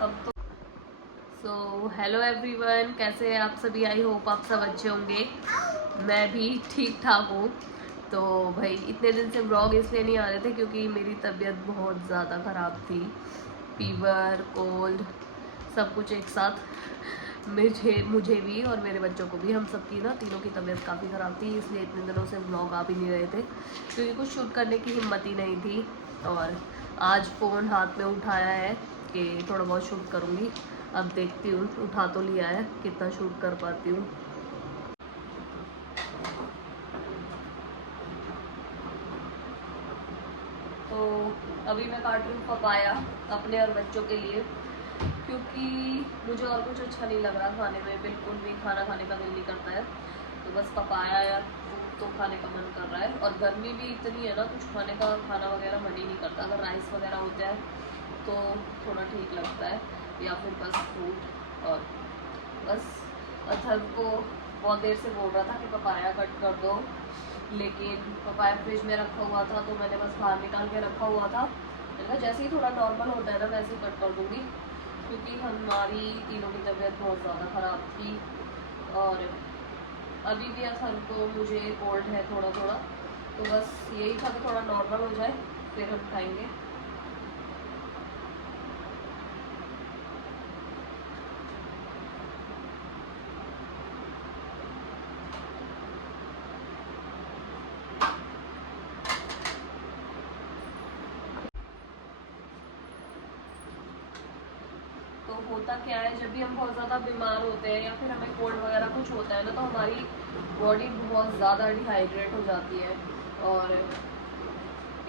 अब तो hello everyone, कैसे हैं आप सभी। आई होप आप सब अच्छे होंगे। मैं भी ठीक ठाक हूँ। तो भाई इतने दिन से व्लॉग इसलिए नहीं आ रहे थे क्योंकि मेरी तबीयत बहुत ज़्यादा ख़राब थी। फीवर, कोल्ड, सब कुछ एक साथ। मुझे भी और मेरे बच्चों को भी, हम सबकी ना तीनों की तबीयत काफ़ी ख़राब थी, इसलिए इतने दिनों से व्लॉग आ भी नहीं रहे थे क्योंकि कुछ शूट करने की हिम्मत ही नहीं थी। और आज फ़ोन हाथ में उठाया है कि थोड़ा बहुत शूट करूँगी। अब देखती हूँ, उठा तो लिया है, कितना शूट कर पाती हूँ। तो अभी मैं काट रही हूँ पपाया अपने और बच्चों के लिए, क्योंकि मुझे और कुछ अच्छा नहीं लग रहा खाने में, बिल्कुल भी खाना खाने का दिल नहीं करता है। तो बस पपाया या फ्रूट तो खाने का मन कर रहा है। और गर्मी भी इतनी है ना, कुछ खाने का, खाना वगैरह मन ही नहीं करता। अगर राइस वगैरह होता है तो थोड़ा ठीक लगता है, या फिर बस फ्रूट। और बस अथर्व को बहुत देर से बोल रहा था कि पपाया कट कर दो, लेकिन पपाया फ्रिज में रखा हुआ था तो मैंने बस बाहर निकाल के रखा हुआ था। मैंने कहा जैसे ही थोड़ा नॉर्मल होता है ना वैसे ही कट कर दूँगी, क्योंकि हमारी तीनों की तबीयत बहुत ज़्यादा ख़राब थी। और अभी भी अथर्व को, मुझे कोल्ड है थोड़ा थोड़ा, तो बस यही था कि थोड़ा नॉर्मल हो जाए फिर हम खाएंगे। तो होता क्या है, जब भी हम बहुत ज़्यादा बीमार होते हैं या फिर हमें कोल्ड वगैरह कुछ होता है ना, तो हमारी बॉडी बहुत ज़्यादा डिहाइड्रेट हो जाती है। और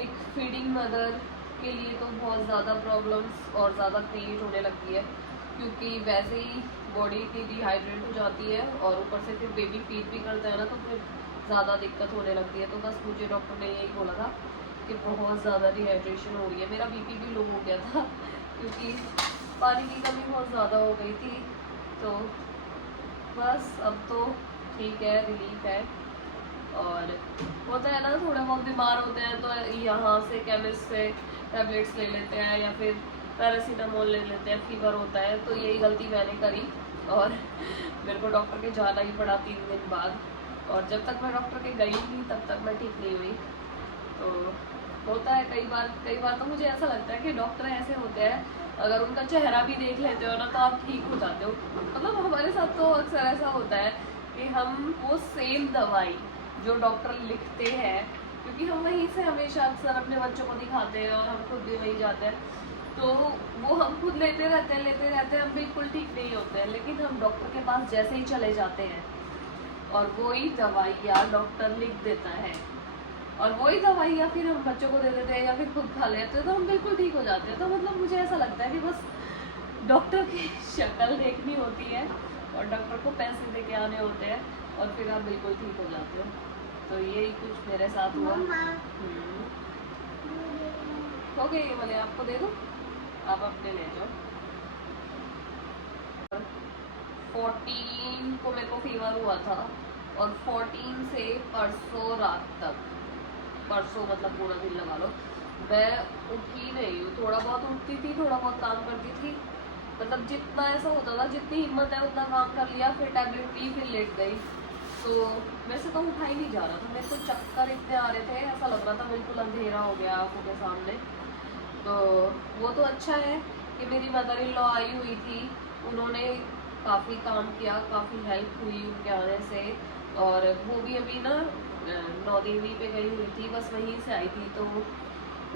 एक फीडिंग मदर के लिए तो बहुत ज़्यादा प्रॉब्लम्स और ज़्यादा क्रिएट होने लगती है, क्योंकि वैसे ही बॉडी इतनी डिहाइड्रेट हो जाती है और ऊपर से फिर बेबी फीड भी करता है ना, तो फिर ज़्यादा दिक्कत होने लगती है। तो बस मुझे डॉक्टर ने यही बोला था कि बहुत ज़्यादा डिहाइड्रेशन हो रही है। मेरा बीपी भी लो हो गया था क्योंकि पानी की कमी बहुत ज़्यादा हो गई थी। तो बस अब तो ठीक है, रिलीफ है। और होता है ना, थोड़ा बहुत बीमार होते हैं तो यहाँ से केमिस्ट से टैबलेट्स ले लेते हैं या फिर पैरासीटामोल ले लेते हैं, फीवर होता है। तो यही गलती मैंने करी और मेरे को डॉक्टर के जाना ही पड़ा 3 दिन बाद। और जब तक मैं डॉक्टर के गई नहीं तब तक मैं ठीक नहीं हुई। तो होता है कई बार तो मुझे ऐसा लगता है कि डॉक्टर ऐसे होते हैं, अगर उनका चेहरा भी देख लेते हो ना तो आप ठीक हो जाते हो। मतलब हमारे साथ तो अक्सर ऐसा होता है कि हम वो सेम दवाई जो डॉक्टर लिखते हैं, क्योंकि हम वहीं से हमेशा अक्सर अपने बच्चों को दिखाते हैं और हम खुद भी वहीं जाते हैं, तो वो हम खुद लेते रहते हैं, हम बिल्कुल ठीक नहीं होते हैं। लेकिन हम डॉक्टर के पास जैसे ही चले जाते हैं और वही दवाइयाँ डॉक्टर लिख देता है और वही दवाइयाँ फिर हम बच्चों को दे देते हैं या फिर खुद खा लेते हैं, तो हम बिल्कुल ठीक हो जाते हैं। तो मतलब मुझे ऐसा लगता है कि बस डॉक्टर की शक्ल देखनी होती है और डॉक्टर को पैसे दे के आने होते हैं और फिर आप बिल्कुल ठीक हो जाते हो। तो यही कुछ मेरे साथ हुआ। हो गए ये वाले, आपको दे दूँ, आप अपने ले जाओ। 14 को मेरे को फीवर हुआ था और 14 से परसों रात तक, परसों मतलब पूरा दिन लगा लो, मैं उठी नहीं हूँ। थोड़ा बहुत उठती थी, थोड़ा बहुत काम करती थी, मतलब जितना ऐसा होता था, जितनी हिम्मत है उतना काम कर लिया, फिर टैबलेट पी, फिर लेट गई। तो वैसे तो उठा ही नहीं जा रहा था, मेरे को चक्कर इतने आ रहे थे, ऐसा लग रहा था बिल्कुल अंधेरा हो गया आंखों के सामने। तो वो तो अच्छा है कि मेरी मदर इन लॉ आई हुई थी, उन्होंने काफ़ी काम किया, काफ़ी हेल्प हुई उनके आने से। और वो भी अभी ना नौ देवी पे गई हुई थी, बस वहीं से आई थी, तो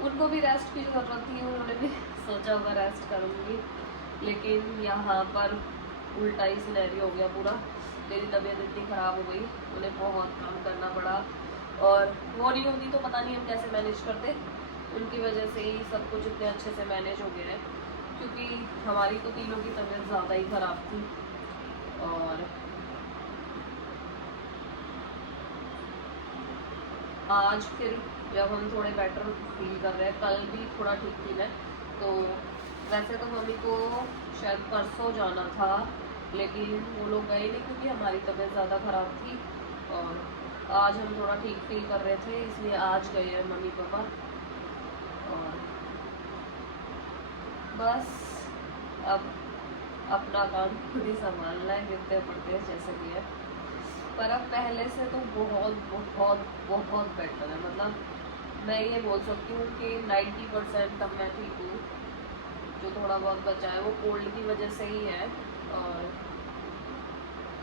उनको भी रेस्ट की ज़रूरत थी, उन्होंने भी सोचा होगा रेस्ट करूँगी। लेकिन यहाँ पर उल्टा ही सिनेरियो हो गया पूरा। मेरी तबीयत इतनी ख़राब हो गई, उन्हें बहुत काम करना पड़ा। और वो नहीं होती तो पता नहीं हम कैसे मैनेज करते। उनकी वजह से ही सब कुछ इतने अच्छे से मैनेज हो गया है, क्योंकि हमारी तो तीनों की तबीयत ज़्यादा ही ख़राब थी। और आज फिर जब हम थोड़े बेटर फील कर रहे हैं, कल भी थोड़ा ठीक फील है। तो वैसे तो मम्मी को शायद परसों जाना था, लेकिन वो लोग गए नहीं क्योंकि हमारी तबीयत ज़्यादा ख़राब थी। और आज हम थोड़ा ठीक फील कर रहे थे, इसलिए आज गए हैं मम्मी पापा। और बस अब अपना काम खुद ही संभालना है, गिरते पड़ते जैसे भी है। पर अब पहले से तो बहुत बहुत बहुत बेटर है। मतलब मैं ये बोल सकती हूँ कि 90% तब मैं ठीक हूँ। जो थोड़ा बहुत बचा है वो कोल्ड की वजह से ही है। और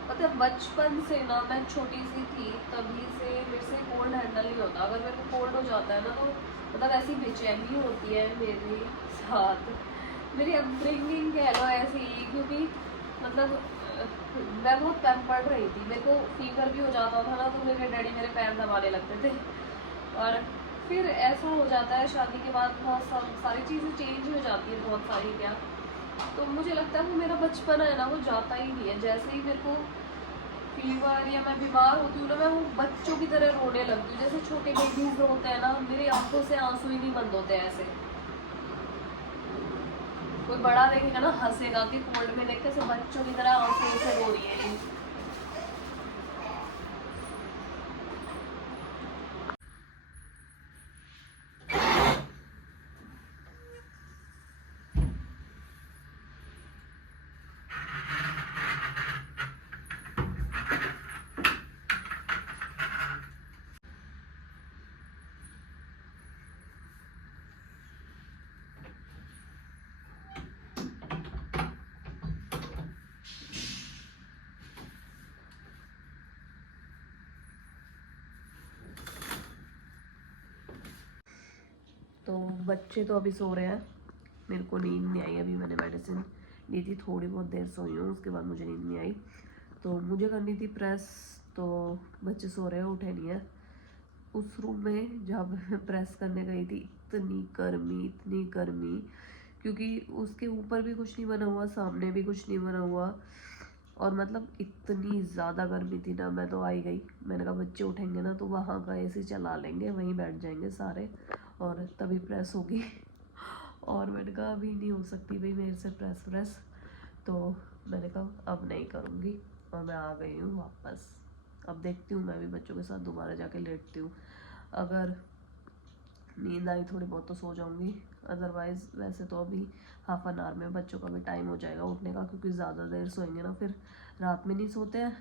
मतलब बचपन से ना, मैं छोटी सी थी तभी से मेरे से कोल्ड हैंडल नहीं होता। अगर मेरे को कोल्ड हो जाता है ना तो मतलब ऐसी बेचैनी होती है मेरे साथ। मेरी अपब्रिंगिंग कह लो ऐसी ही, क्योंकि मतलब मैं बहुत पैम्पर्ड रही थी। मेरे को फीवर भी हो जाता था ना तो मेरे डैडी मेरे पैर दबाने लगते थे। और फिर ऐसा हो जाता है शादी के बाद, बहुत सारी चीज़ें चेंज हो जाती है, बहुत सारी क्या। तो मुझे लगता है वो मेरा बचपन है ना, वो जाता ही नहीं है। जैसे ही मेरे को फीवर या मैं बीमार होती हूँ ना, मैं वो बच्चों की तरह रोने लगती हूँ। जैसे छोटे बेबीज रोते हैं ना, मेरी आंखों से आंसू ही नहीं बंद होते ऐसे। कोई बड़ा देखेगा ना हंसेगा कि कोल्ड में देख के से बच्चों की तरह आंसू से रो रही है। तो बच्चे तो अभी सो रहे हैं, मेरे को नींद नहीं आई। अभी मैंने मेडिसिन ली थी, थोड़ी बहुत देर सोई हूँ, उसके बाद मुझे नींद नहीं आई। तो मुझे करनी थी प्रेस, तो बच्चे सो रहे हैं, उठे नहीं है। उस रूम में जब प्रेस करने गई थी, इतनी गर्मी, क्योंकि उसके ऊपर भी कुछ नहीं बना हुआ, सामने भी कुछ नहीं बना हुआ। और मतलब इतनी ज़्यादा गर्मी थी ना, मैं तो आई गई। मैंने कहा बच्चे उठेंगे ना तो वहाँ का एसी चला लेंगे, वहीं बैठ जाएंगे सारे और तभी प्रेस होगी। और मैंने कहा अभी नहीं हो सकती भाई मेरे से प्रेस। तो मैंने कहा अब नहीं करूँगी और मैं आ गई हूँ वापस। अब देखती हूँ, मैं भी बच्चों के साथ दोबारा जाके लेटती हूँ। अगर नींद आई थोड़ी बहुत तो सो जाऊँगी, अदरवाइज़ वैसे तो अभी हाफ एन आवर में बच्चों का भी टाइम हो जाएगा उठने का, क्योंकि ज़्यादा देर सोएंगे ना फिर रात में नहीं सोते हैं।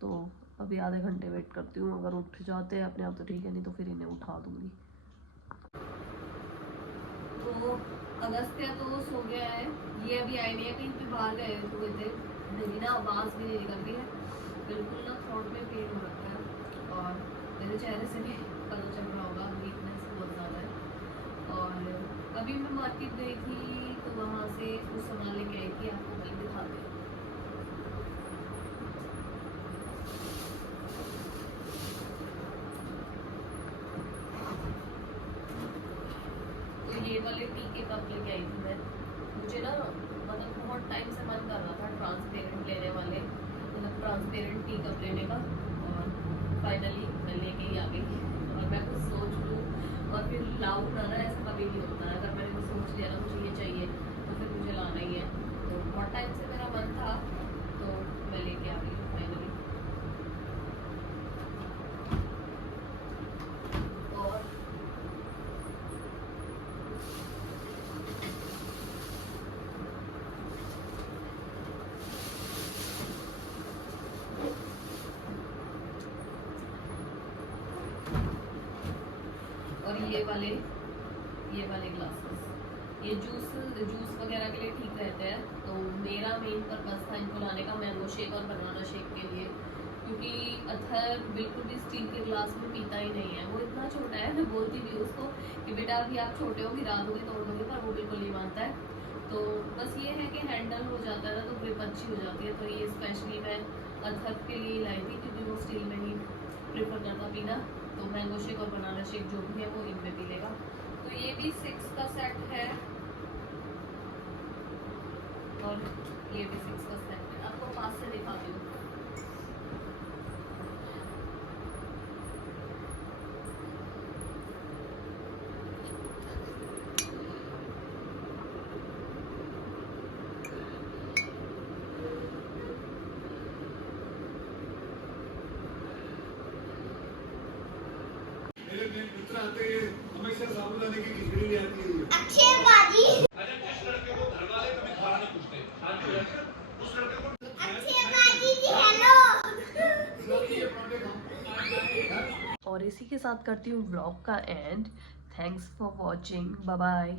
तो अभी आधे घंटे वेट करती हूँ, अगर उठ जाते हैं अपने आप तो ठीक है, नहीं तो फिर इन्हें उठा दूँगी। तो अगस्त्या तो सो गया है, ये अभी आई नहीं है, कहीं पे बाहर गए हुए थे। मेरी ना आवाज़ भी नहीं निकल रही है, बिल्कुल ना थ्रोट में पेन हो रखा है और मेरे चेहरे से भी पता चल रहा होगा वीकनेस बहुत ज़्यादा है। और अभी मैं मार्केट गई थी तो वहाँ से कुछ सामान लेके आई थी, आपको कल दिखाते हैं। तो ये वाले टी के कप लेके आई थी मैं। मुझे ना मतलब बहुत टाइम से मन कर रहा था ट्रांसपेरेंट लेने वाले, मतलब ट्रांसपेरेंट टी कप लेने का, और फाइनली मैं लेके ही आ गई। और मैं कुछ सोच लूँ और फिर लाऊं ना, ऐसा कभी नहीं होता है। अगर मैंने कुछ सोच लिया ना मुझे ये चाहिए तो फिर मुझे लाना ही है। तो बहुत टाइम से मेरा मन था तो मैं लेके आ गई फाइनली। और ये वाले ग्लासेस, ये जूस वगैरह के लिए ठीक रहते हैं। तो मेरा मेन पर्पस था इनको लाने का मैंगो शेक और बनाना शेक के लिए, क्योंकि अथर बिल्कुल भी स्टील के ग्लास में पीता ही नहीं है। वो इतना छोटा है, मैं बोलती भी उसको कि बेटा अभी आप छोटे हो, गिरा दोगे तोड़ दोगे, पर वो बिल्कुल नहीं मानता है। तो बस ये है कि हैंडल हो जाता है ना तो ग्रिप अच्छी हो जाती है। तो ये स्पेशली मैं अथर के लिए लाई थी, क्योंकि वो स्टील में ही प्रेफर करता पीना। तो मैंगो शेक और बनाना शेक जो भी है वो इनमें पी लेगा। तो ये भी 6 का सेट है और ये भी 6 का सेट है। आपको पास से दिखाती हूँ। मेरे मित्र आते हैं हमेशा साबुदाने की खिचड़ी ले आती है। अक्षय बाजी अरे जिस लड़के को घर वाले कभी खाना नहीं पूछते और इसी के साथ करती हूँ व्लॉग का end. Thanks for watching, bye bye.